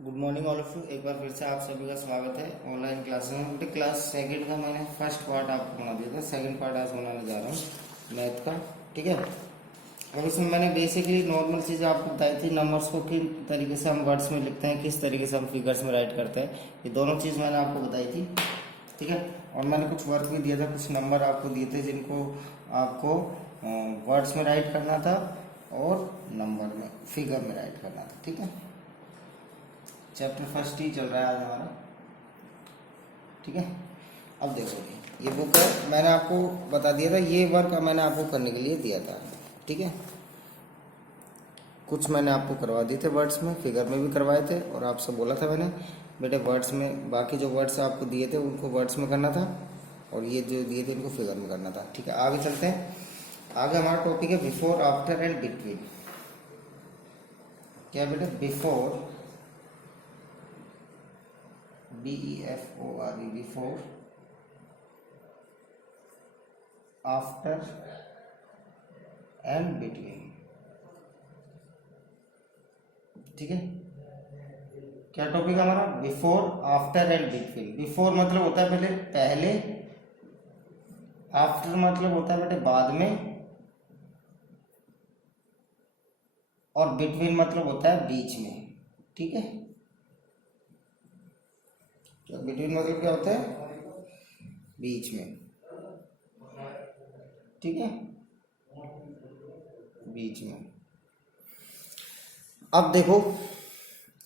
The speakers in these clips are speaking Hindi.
Good morning all of you. एक बार फिर से आप सभी का स्वागत है ऑनलाइन क्लासेस में। बेटे क्लास सेकंड का मैंने फर्स्ट पार्ट आपको बना दिया था, सेकंड पार्ट आज बनाने जा रहा हूँ मैथ का। ठीक है, और उसमें मैंने बेसिकली नॉर्मल चीज़ें आपको बताई थी। नंबर्स को किस तरीके से हम वर्ड्स में लिखते हैं, किस तरीके से हम फिगर्स में राइट करते हैं, ये दोनों चीज़ मैंने आपको बताई थी। ठीक है, और मैंने कुछ वर्क भी दिया था, कुछ नंबर आपको दिए थे जिनको आपको वर्ड्स में राइट करना था और नंबर में फिगर में राइट करना था। ठीक है, चैप्टर फर्स्ट ही चल रहा है आज हमारा। ठीक है, अब देखो ये बुक है, मैंने आपको बता दिया था, ये वर्क मैंने आपको करने के लिए दिया था। ठीक है, कुछ मैंने आपको करवा दिए थे वर्ड्स में, फिगर में भी करवाए थे, और आपसे बोला था मैंने बेटे वर्ड्स में बाकी जो वर्ड्स आपको दिए थे उनको वर्ड्स में करना था, और ये जो दिए थे इनको फिगर में करना था। ठीक है, आगे चलते हैं। आगे हमारा टॉपिक है बिफोर, आफ्टर एंड बिटवीन। क्या बेटे? Before, BEFORE, before, after and between. ठीक है, क्या टॉपिक है हमारा? Before, after and between. Before मतलब होता है पहले पहले, आफ्टर मतलब होता है बेटे बाद में, और बिटवीन मतलब होता है बीच में। ठीक है, तो बिटवीन मतलब क्या होता है? बीच में। ठीक है, बीच में। अब देखो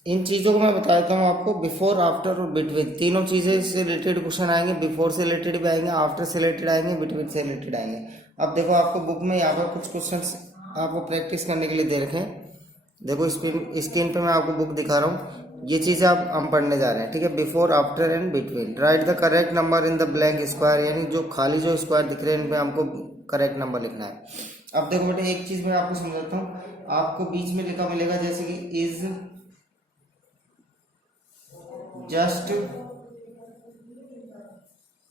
इन चीज़ों को मैं बता देता हूँ आपको। बिफोर, आफ्टर और बिटवीन तीनों चीज़ें से रिलेटेड क्वेश्चन आएंगे। बिफोर से रिलेटेड भी आएंगे, आफ्टर से रिलेटेड आएंगे, बिटवीन से रिलेटेड आएंगे। अब देखो आपको बुक में यहाँ पर कुछ क्वेश्चंस आपको प्रैक्टिस करने के लिए दे रखे हैं। देखो स्क्रीन पे मैं आपको बुक दिखा रहा हूँ, ये चीज़ आप हम पढ़ने जा रहे हैं। ठीक है, before, after and between. Right the correct number in the blank square, यानी जो खाली जो स्क्वायर दिख रहे हैं इन पे हमको करेक्ट नंबर लिखना है। अब देखो बेटे एक चीज़ मैं आपको समझाता हूँ। आपको बीच में लिखा मिलेगा जैसे कि इज जस्ट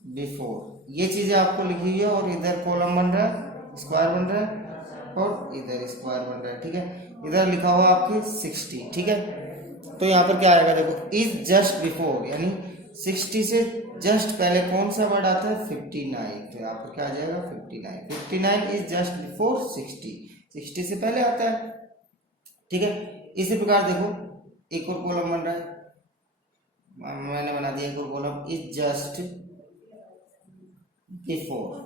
बिफोर, ये चीजें आपको लिखी हुई है, और इधर कॉलम बन रहा है, स्क्वायर बन रहा है, और इधर स्क्वायर बन रहा है। ठीक है, इधर लिखा हुआ आपके 60। ठीक है, तो यहाँ पर क्या आएगा देखो, इज जस्ट बिफोर, यानी 60 से जस्ट पहले कौन सा वर्ड आता है? 59। तो यहाँ पर क्या आ जाएगा? 59। 59 इज जस्ट बिफोर 60, 60 से पहले आता है। ठीक है, इसी प्रकार देखो एक और कॉलम बन रहा है, मैंने बना दिया एक और कॉलम, इज जस्ट बिफोर,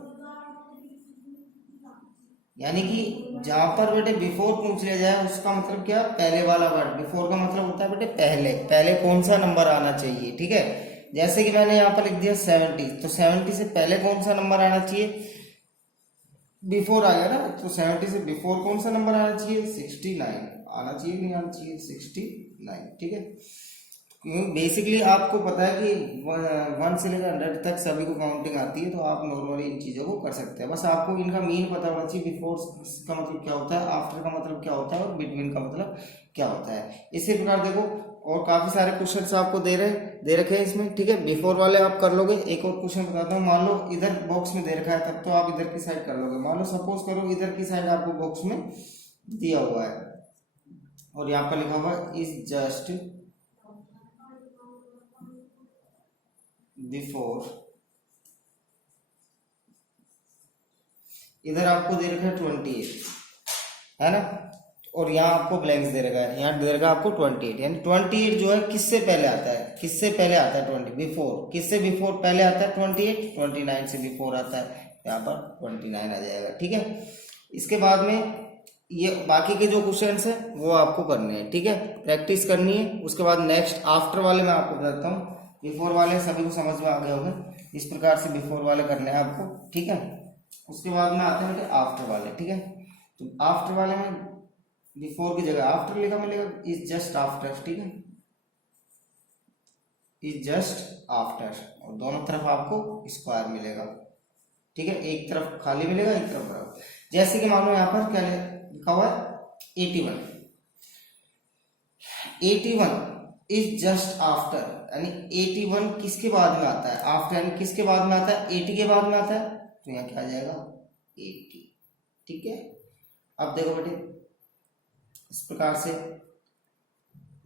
यानी कि जहां पर बेटे बिफोर पूछ लिया जाए उसका मतलब क्या? पहले वाला वर्ड। बिफोर का मतलब होता है बेटे पहले, पहले कौन सा नंबर आना चाहिए। ठीक है, जैसे कि मैंने यहाँ पर लिख दिया 70, तो 70 से पहले कौन सा नंबर आना चाहिए? बिफोर आ गया ना, तो 70 से बिफोर कौन सा नंबर आना चाहिए? 69 आना चाहिए, नहीं आना चाहिए? 69। ठीक है, बेसिकली आपको पता है कि 1 से लेकर 100 तक सभी को काउंटिंग आती है, तो आप नॉर्मली इन चीज़ों को कर सकते हैं। बस आपको इनका मीन पता होना चाहिए। बिफोर का मतलब क्या होता है, आफ्टर का मतलब क्या होता है, और बिटवीन का मतलब क्या होता है। इसी प्रकार देखो और काफ़ी सारे क्वेश्चन आपको दे रखे हैं इसमें। ठीक है, बिफोर वाले आप कर लोगे। एक और क्वेश्चन बताता हूँ। मान लो इधर बॉक्स में दे रखा है, तब तो आप इधर की साइड कर लोगे। मान लो सपोज करो इधर की साइड आपको बॉक्स में दिया हुआ है, और यहाँ पर लिखा हुआ इज जस्ट बिफोर, इधर आपको दे रखा है 28, है ना, और यहाँ आपको ब्लैंक्स दे रखा है, यहाँ दे रखा है आपको 28, यानी 28 जो है किससे पहले आता है? किससे पहले आता है? 20 बिफोर। किससे बिफोर पहले आता है? 28। 29 से बिफोर आता है, यहाँ पर 29 आ जाएगा। ठीक है, इसके बाद में ये बाकी के जो क्वेश्चंस है वो आपको करने हैं। ठीक है, प्रैक्टिस करनी है। उसके बाद नेक्स्ट आफ्टर वाले मैं आपको बताता हूँ। बिफोर वाले सभी को समझ में आ गए होंगे, इस प्रकार से बिफोर वाले करने हैं आपको। ठीक है, उसके बाद में आते हैं आफ्टर वाले। ठीक है, तो आफ्टर वाले में बिफोर की जगह आफ्टर लिखा मिलेगा, इज जस्ट आफ्टर। ठीक है, इज जस्ट आफ्टर, और दोनों तरफ आपको स्क्वायर मिलेगा। ठीक है, एक तरफ खाली मिलेगा, एक तरफ बराबर। जैसे कि मान लो यहाँ पर क्या लिखा हुआ है? 81। 81 इज जस्ट आफ्टर, यानी 81 किसके बाद में आता है? आफ्टर, यानी किसके बाद में आता है? 80 के बाद में आता है, तो यहाँ क्या आ जाएगा? 80। ठीक है, अब देखो बेटे इस प्रकार से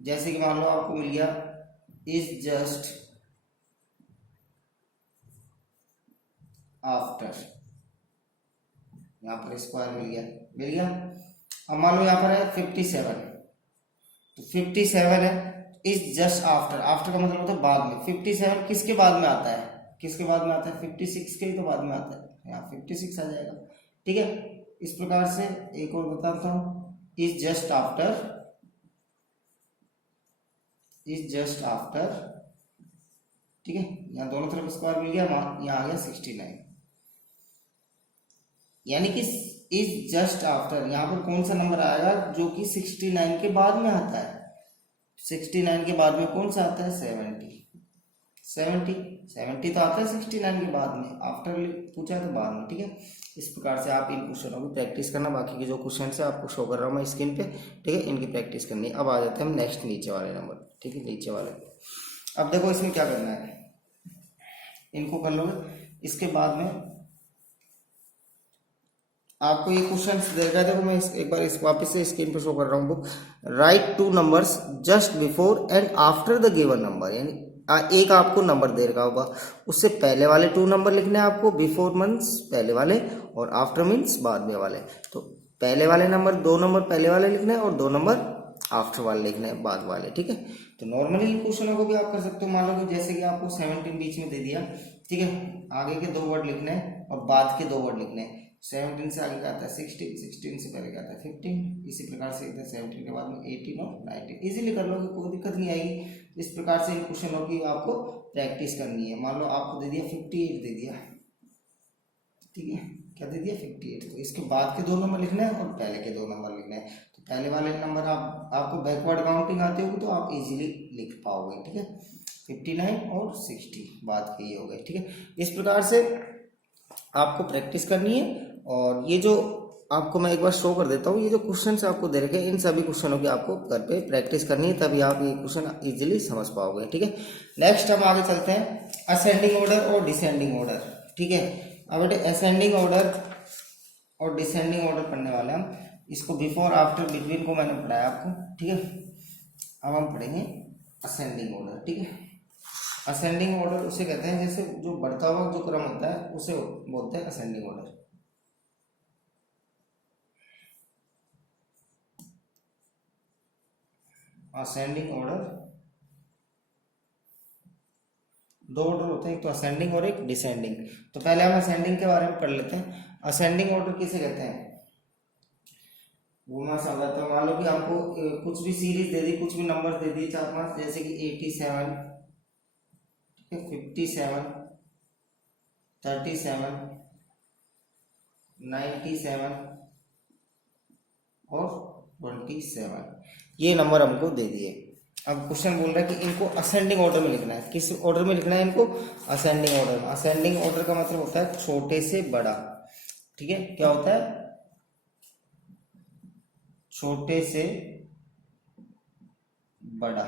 जैसे कि मान लो आपको मिल गया इज जस्ट आफ्टर, यहाँ पर स्क्वायर मिल गया। अब मान लो यहाँ पर है 57, तो 57 है इज जस्ट आफ्टर, आफ्टर का मतलब होता है बाद में। 57 किसके बाद में आता है, किसके बाद में आता है, 56 के ही तो बाद में आता है, यहाँ 56 आ जाएगा। ठीक है, इस प्रकार से एक और बताता हूँ, is just after, is just after. ठीक है, यहाँ दोनों तरफ स्क्वायर मिल गया, यहाँ आ गया 69, यानी कि इज जस्ट आफ्टर यहाँ पर कौन सा नंबर आएगा जो कि 69 के बाद में आता है। 69 के बाद में कौन सा आता है, 70 तो आता है 69 के बाद में, आफ्टर पूछा है तो बाद में। ठीक है, इस प्रकार से आप इन क्वेश्चनों की प्रैक्टिस करना। बाकी के जो क्वेश्चन है आपको शो कर रहा हूँ मैं स्क्रीन पे। ठीक है, इनकी प्रैक्टिस करनी है। अब आ जाते हैं हम नेक्स्ट नीचे वाले नंबर। ठीक है, नीचे वाले अब देखो इसमें क्या करना है, इनको कर लोगे। इसके बाद में आपको ये क्वेश्चन देगा, देखो मैं एक बार इस वापस से स्क्रीन पर शो कर रहा हूँ book. Right two numbers just before and after the given number, यानी एक आपको नंबर दे रखा होगा, उससे पहले वाले 2 नंबर लिखने हैं आपको। बिफोर मीन्स पहले वाले और आफ्टर मीन्स बाद में वाले। तो पहले वाले नंबर 2 नंबर पहले वाले लिखने हैं और 2 नंबर आफ्टर वाले लिखने हैं, बाद वाले। ठीक है, तो नॉर्मली इन क्वेश्चनों को भी आप कर सकते हो। मान लो कि जैसे कि आपको 17 बीच में दे दिया, ठीक है, आगे के 2 वर्ड लिखने हैं और बाद के 2 वर्ड लिखने हैं। 17 से आगे क्या आता है 16, 16 से पहले क्या आता है 15, इसी प्रकार से इधर 17 के बाद में 18 और 19 इजीली कर लोगे, कोई दिक्कत नहीं आएगी। इस प्रकार से इन क्वेश्चनों की आपको प्रैक्टिस करनी है। मान लो आपको दे दिया 58 दे दिया, ठीक है, क्या दे दिया 58, तो इसके बाद के 2 नंबर लिखना है और पहले के 2 नंबर लिखना है। तो पहले वाले नंबर आपको बैकवर्ड काउंटिंग आती होगी तो आप इजीली लिख पाओगे। ठीक है, 59 और 60 बाद के ये हो गए। ठीक है, इस प्रकार से आपको प्रैक्टिस करनी है। और ये जो आपको मैं एक बार शो कर देता हूँ, ये जो क्वेश्चन आपको दे रखे हैं इन सभी क्वेश्चनों की आपको घर पे प्रैक्टिस करनी है, तभी आप ये क्वेश्चन इजीली समझ पाओगे। ठीक है, नेक्स्ट हम आगे चलते हैं असेंडिंग ऑर्डर और डिसेंडिंग ऑर्डर। ठीक है, अब बेटे असेंडिंग ऑर्डर और डिसेंडिंग ऑर्डर पढ़ने वाले हम। इसको बिफोर आफ्टर बिटवीन को मैंने पढ़ाया आपको। ठीक है, अब हम पढ़ेंगे असेंडिंग ऑर्डर। ठीक है, असेंडिंग ऑर्डर उसे कहते हैं जैसे जो बढ़ता हुआ जो क्रम होता है उसे बोलते हैं ascending order. Ascending order, 2 order होते हैं, एक तो असेंडिंग और एक डिसेंडिंग। तो पहले हम असेंडिंग के बारे में पढ़ लेते हैं। असेंडिंग ऑर्डर किसे कहते हैं वो मैं समझाता हूँ। मान लो कि हमको कुछ भी सीरीज दे दी, कुछ भी नंबर दे दिए 4-5, जैसे कि 87, 57, 37, 97 और 27, ये नंबर हमको दे दिए। अब क्वेश्चन बोल रहा है कि इनको असेंडिंग ऑर्डर में लिखना है। किस ऑर्डर में लिखना है इनको, असेंडिंग ऑर्डर में। असेंडिंग ऑर्डर का मतलब होता है छोटे से बड़ा। ठीक है, क्या होता है, छोटे से बड़ा।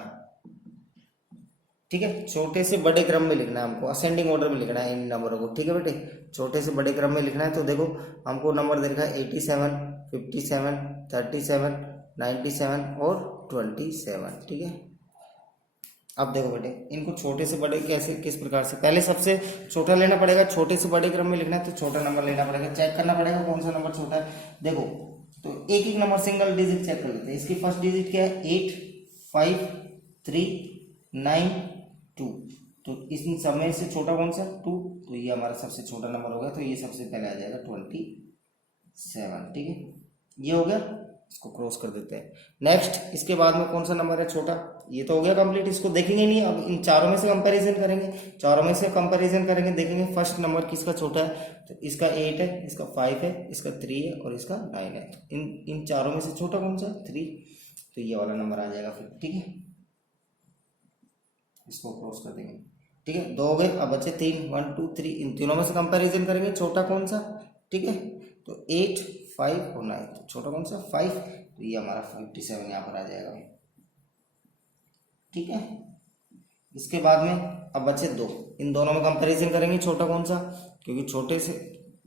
ठीक है, छोटे से बड़े क्रम में लिखना है हमको, असेंडिंग ऑर्डर में लिखना है इन नंबरों को। ठीक है बेटे, छोटे से बड़े क्रम में लिखना है। तो देखो हमको नंबर दे रखा है 87, 57, 37, 97 और 27। ठीक है, अब देखो बेटे इनको छोटे से बड़े कैसे, किस प्रकार से, पहले सबसे छोटा लेना पड़ेगा, छोटे से बड़े क्रम में लिखना है तो छोटा नंबर लेना पड़ेगा। चेक करना पड़ेगा कौन सा नंबर छोटा है। देखो तो एक एक नंबर सिंगल डिजिट चेक कर लेते हैं। इसकी फर्स्ट डिजिट क्या है 8, 5, 3, 9, 2, तो इन सब में से छोटा कौन सा 2, तो ये हमारा सबसे छोटा नंबर हो गया। तो ये सबसे पहले आ जाएगा 27। ठीक है, ये हो गया, इसको क्रॉस कर देते हैं। नेक्स्ट इसके बाद में कौन सा नंबर है छोटा, ये तो हो गया कंप्लीट, इसको देखेंगे नहीं। अब इन चारों में से कंपैरिजन करेंगे, चारों में से कंपैरिजन करेंगे, देखेंगे फर्स्ट नंबर किसका छोटा है। तो इसका 8 है, इसका 5 है, इसका 3 है और इसका 9 है। इन चारों में से छोटा कौन सा 3, तो ये वाला नंबर आ जाएगा फिर। ठीक है, इसको क्रॉस कर देंगे। ठीक है, 2 हो गए, अब बचे 3, 1, 2, 3, इन तीनों में से कंपैरिजन करेंगे छोटा कौन सा। ठीक है, तो 8, 5 और 9, तो छोटा कौन सा 5, तो ये हमारा 57 यहाँ पर आ जाएगा। ठीक है, इसके बाद में अब बचे 2, इन दोनों में कंपैरिजन करेंगे छोटा कौन सा, क्योंकि छोटे से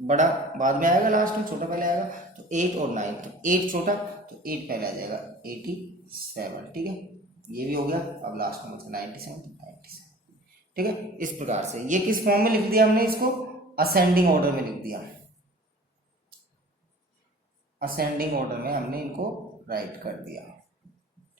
बड़ा बाद में आएगा, लास्ट में छोटा पहले आएगा। तो 8 और 9, तो 8 छोटा, तो 8 पहले आ जाएगा 87। ठीक है, ये भी हो गया। अब लास्ट में बचा 97 तो 97, ठीक है। इस प्रकार से ये किस फॉर्म में लिख दिया हमने, इसको असेंडिंग ऑर्डर में लिख दिया, असेंडिंग ऑर्डर में हमने इनको राइट कर दिया,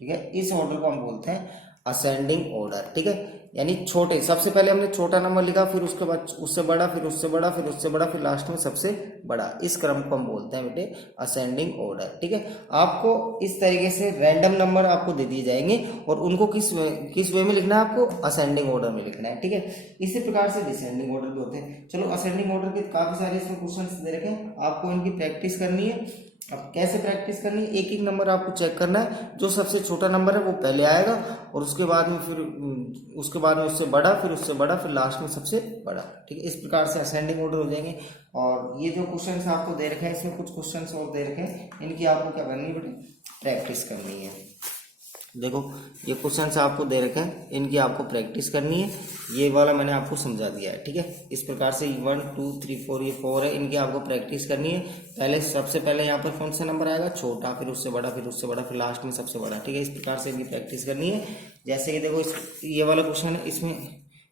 ठीक है। इस ऑर्डर को हम बोलते हैं असेंडिंग ऑर्डर, ठीक है। यानी छोटे, सबसे पहले हमने छोटा नंबर लिखा, फिर उसके बाद उससे बड़ा, फिर उससे बड़ा, फिर उससे बड़ा, फिर लास्ट में सबसे बड़ा। इस क्रम को हम बोलते हैं बेटे असेंडिंग ऑर्डर, ठीक है। आपको इस तरीके से रैंडम नंबर आपको दे दिए जाएंगे और उनको किस वे में लिखना है, आपको असेंडिंग ऑर्डर में लिखना है, ठीक है। इसी प्रकार से डिसेंडिंग ऑर्डर भी होते हैं। चलो असेंडिंग ऑर्डर के काफी सारे इसमें क्वेश्चन दे रखे हैं, आपको इनकी प्रैक्टिस करनी है। अब कैसे प्रैक्टिस करनी है, एक एक नंबर आपको चेक करना है, जो सबसे छोटा नंबर है वो पहले आएगा और उसके बाद में फिर उसके बाद में उससे बड़ा, फिर उससे बड़ा, फिर लास्ट में सबसे बड़ा, ठीक है। इस प्रकार से असेंडिंग ऑर्डर हो जाएंगे। और ये जो क्वेश्चंस आपको दे रखे हैं, इसमें कुछ क्वेश्चंस और दे रखे हैं, इनकी आपको क्या करनी है बेटे, प्रैक्टिस करनी है। देखो ये क्वेश्चंस आपको दे रखे हैं, इनकी आपको प्रैक्टिस करनी है। ये वाला मैंने आपको समझा दिया है, ठीक है। इस प्रकार से 1 2 3 4 ये 4 है, इनकी आपको प्रैक्टिस करनी है। पहले सबसे पहले यहाँ पर कौन सा नंबर आएगा, छोटा, फिर उससे बड़ा, फिर उससे बड़ा, फिर लास्ट में सबसे बड़ा, ठीक है। इस प्रकार से इनकी प्रैक्टिस करनी है। जैसे कि देखो ये वाला क्वेश्चन है,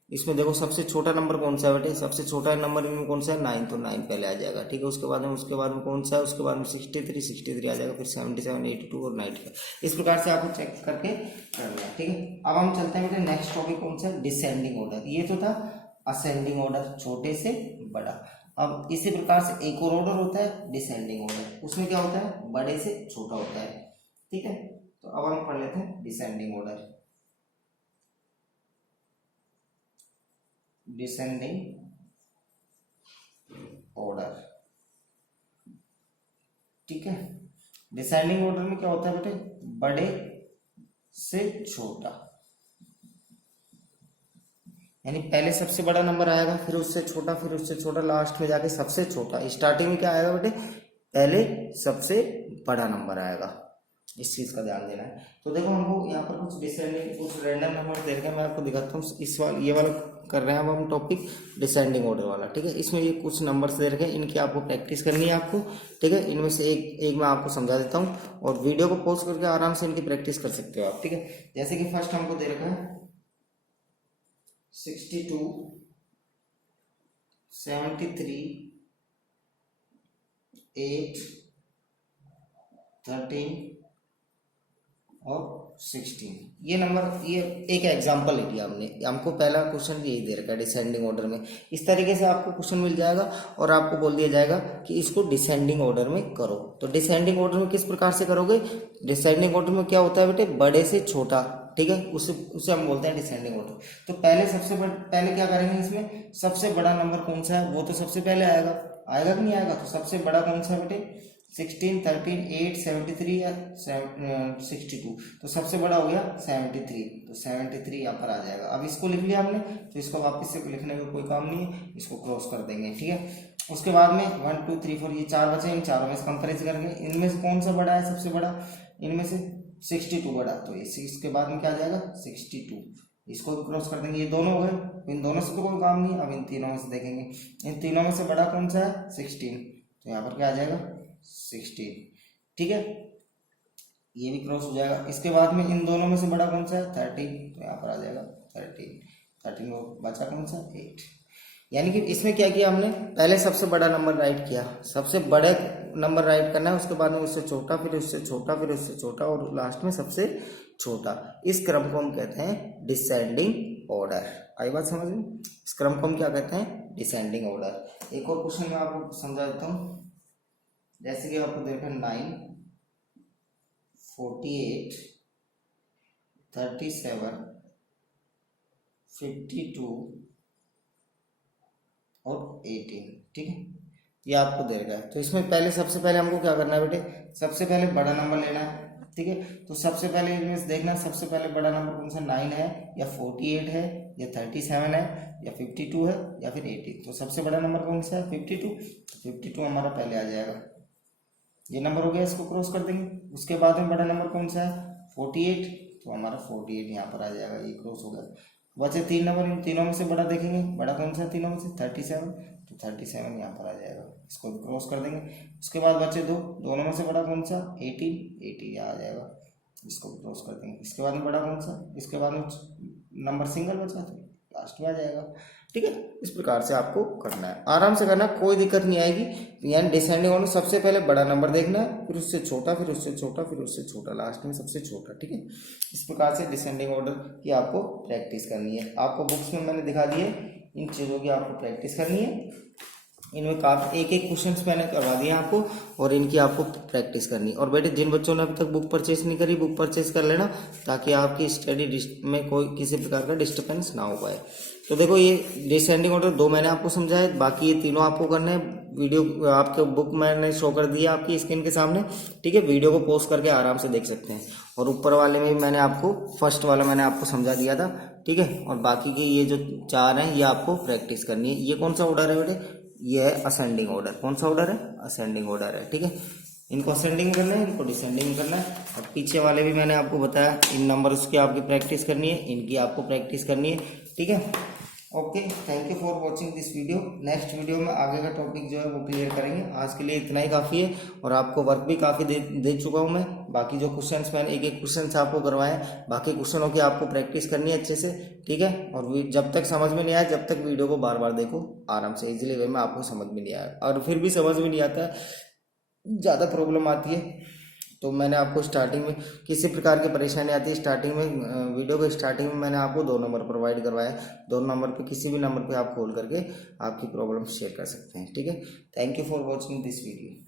इसमें देखो सबसे छोटा नंबर कौन सा है बेटे, सबसे छोटा नंबर इनमें कौन सा है, 9, तो 9 पहले आ जाएगा, ठीक है। उसके बाद में कौन सा है, उसके बाद में 63 आ जाएगा, फिर 77 82 और 90। इस प्रकार से आपको चेक करके करना है, ठीक है। अब हम चलते हैं बेटे नेक्स्ट टॉपिक कौन सा है, डिसेंडिंग ऑर्डर। ये तो था असेंडिंग ऑर्डर, छोटे से बड़ा। अब इसी प्रकार से एक और ऑर्डर होता है डिसेंडिंग ऑर्डर, उसमें क्या होता है, बड़े से छोटा होता है, ठीक है। तो अब हम पढ़ लेते हैं डिसेंडिंग ऑर्डर। डिसेंडिंग ऑर्डर, ठीक है। डिसेंडिंग ऑर्डर में क्या होता है बेटे, बड़े से छोटा, यानी पहले सबसे बड़ा नंबर आएगा, फिर उससे छोटा, फिर उससे छोटा, लास्ट में जाके सबसे छोटा। स्टार्टिंग में क्या आएगा बेटे, पहले सबसे बड़ा नंबर आएगा, इस चीज का ध्यान देना है। तो देखो हमको यहाँ पर कुछ डिसेंडिंग, कुछ रैंडम नंबर दे रखे हैं, मैं आपको दिखाता हूँ। इस वाला, ये वाला कर रहे हैं अब हम टॉपिक डिसेंडिंग ऑर्डर वाला, ठीक है। इसमें ये कुछ नंबर्स दे रखे हैं, इनकी आपको प्रैक्टिस करनी है आपको, ठीक है। इनमें से एक मैं आपको समझा देता हूँ और वीडियो को पॉज करके आराम से इनकी प्रैक्टिस कर सकते हो आप, ठीक है। जैसे कि फर्स्ट हमको दे रखा है 62, 73, 8, 13 और 16। ये नंबर, ये एक एग्जांपल ले लिया हमने, हमको पहला क्वेश्चन यही दे रखा है डिसेंडिंग ऑर्डर में। इस तरीके से आपको क्वेश्चन मिल जाएगा और आपको बोल दिया जाएगा कि इसको डिसेंडिंग ऑर्डर में करो। तो डिसेंडिंग ऑर्डर में किस प्रकार से करोगे, डिसेंडिंग ऑर्डर में क्या होता है बेटे, बड़े से छोटा, ठीक है, उसे हम बोलते हैं डिसेंडिंग ऑर्डर। तो पहले क्या करेंगे, इसमें सबसे बड़ा नंबर कौन सा है, वो तो सबसे पहले आएगा कि नहीं आएगा। तो सबसे बड़ा कौन सा है बेटे, 16, 13, 8, 73 या 62। तो सबसे बड़ा हो गया 73, तो 73 यहाँ पर आ जाएगा। अब इसको लिख लिया हमने, तो इसको वापस से लिखने में कोई काम नहीं है, इसको क्रॉस कर देंगे, ठीक है। उसके बाद में 1 2 3 4 ये 4 बचे, इन चारों में से कंपेरिजन करेंगे, इनमें से कौन सा बड़ा है, सबसे बड़ा, इनमें से 62 बड़ा, तो इसके बाद में क्या आ जाएगा 62, इसको भी क्रॉस कर देंगे। ये दोनों हो गए, इन दोनों से तो कोई काम नहीं। अब इन तीनों में से देखेंगे, इन तीनों में से बड़ा कौन सा है, 16, तो यहाँ पर क्या आ जाएगा 16, ठीक है। ये भी क्रॉस हो जाएगा। इसके बाद में इन दोनों में से बड़ा कौन सा है, 13, तो यहाँ पर आ जाएगा 13 को बचा कौन सा, 8। यानी कि इसमें क्या किया हमने, पहले सबसे बड़ा नंबर राइट किया, सबसे बड़े नंबर राइट करना है, उसके बाद में उससे छोटा, फिर उससे छोटा, फिर उससे छोटा और लास्ट में सबसे छोटा। इस क्रम को हम कहते हैं डिसेंडिंग ऑर्डर। आई बात समझ में, इस क्रम को हम क्या कहते हैं, डिसेंडिंग ऑर्डर। एक और क्वेश्चन मैं आपको समझा देता हूँ। जैसे कि आपको देखा 9, 48, 37, 52 और 18, ठीक है, ये आपको दे रखा है। तो इसमें पहले सबसे पहले हमको क्या करना है बेटे, सबसे पहले बड़ा नंबर लेना है, ठीक है। तो सबसे पहले इनमें से देखना सबसे पहले बड़ा नंबर कौन सा, 9 है या 48 है या 37 है या 52 है या फिर 18। तो सबसे बड़ा नंबर कौन सा है, 52, तो 52 हमारा पहले आ जाएगा, ये नंबर हो गया, इसको क्रॉस कर देंगे। उसके बाद में बड़ा नंबर कौन सा है, 48, तो हमारा 48 यहाँ पर आ जाएगा, ये क्रॉस हो गया। बचे 3 नंबर, इन तीनों में से बड़ा देखेंगे, बड़ा कौन सा है तीनों में से, 37, तो 37 यहाँ पर आ जाएगा, इसको क्रॉस कर देंगे। उसके बाद बचे दोनों में से बड़ा कौन सा, 18 यहाँ आ जाएगा, इसको क्रॉस कर देंगे। इसके बाद में बड़ा कौन सा, इसके बाद में नंबर सिंगल बचा तो लास्ट में आ जाएगा। ठीक है, इस प्रकार से आपको करना है, आराम से करना, कोई दिक्कत नहीं आएगी। यानी डिसेंडिंग ऑर्डर सबसे पहले बड़ा नंबर देखना है, फिर उससे छोटा, फिर उससे छोटा, फिर उससे छोटा, लास्ट में सबसे छोटा। ठीक है, इस प्रकार से डिसेंडिंग ऑर्डर की आपको प्रैक्टिस करनी है। आपको बुक्स में मैंने दिखा दिए, इन चीज़ों की आपको प्रैक्टिस करनी है। इनमें काफी एक एक क्वेश्चंस मैंने करवा दिए आपको, और इनकी आपको प्रैक्टिस करनी। और बेटे जिन बच्चों ने अभी तक बुक परचेज नहीं करी, बुक परचेज कर लेना, ताकि आपकी स्टडी में कोई किसी प्रकार का डिस्टर्बेंस ना हो पाए। तो देखो ये डिसेंडिंग ऑर्डर 2 मैंने आपको समझाया, बाकी ये तीनों आपको करने हैं। वीडियो आपके बुक मैंने शो कर दिया आपकी स्क्रीन के सामने। ठीक है, वीडियो को पॉज करके आराम से देख सकते हैं। और ऊपर वाले में भी मैंने आपको फर्स्ट वाला मैंने आपको समझा दिया था। ठीक है, और बाकी के ये जो 4 हैं ये आपको प्रैक्टिस करनी है। ये कौन सा ऑर्डर है बेटे, ये है असेंडिंग ऑर्डर। कौन सा ऑर्डर है, असेंडिंग ऑर्डर है। ठीक है, इनको असेंडिंग करना है, इनको डिसेंडिंग करना है। और पीछे वाले भी मैंने आपको बताया, इन नंबर्स की आपकी प्रैक्टिस करनी है, इनकी आपको प्रैक्टिस करनी है। ठीक है, okay, thank you for watching this video. Next video में आगे का टॉपिक जो है वो क्लियर करेंगे। आज के लिए इतना ही काफ़ी है, और आपको वर्क भी काफ़ी दे चुका हूँ मैं। बाकी जो क्वेश्चंस मैंने एक एक क्वेश्चन आपको करवाए, बाकी क्वेश्चनों की आपको प्रैक्टिस करनी है अच्छे से। ठीक है, और जब तक समझ में नहीं आया, जब तक वीडियो को बार बार देखो आराम से, इजीली वे में आपको समझ में नहीं आया। और फिर भी समझ में नहीं आता, ज़्यादा प्रॉब्लम आती है, तो मैंने आपको स्टार्टिंग में किसी प्रकार की परेशानी आती है, स्टार्टिंग में वीडियो के स्टार्टिंग में मैंने आपको 2 नंबर प्रोवाइड करवाया। 2 नंबर पे किसी भी नंबर पे आप कॉल करके आपकी प्रॉब्लम शेयर कर सकते हैं। ठीक है, thank you for watching this video.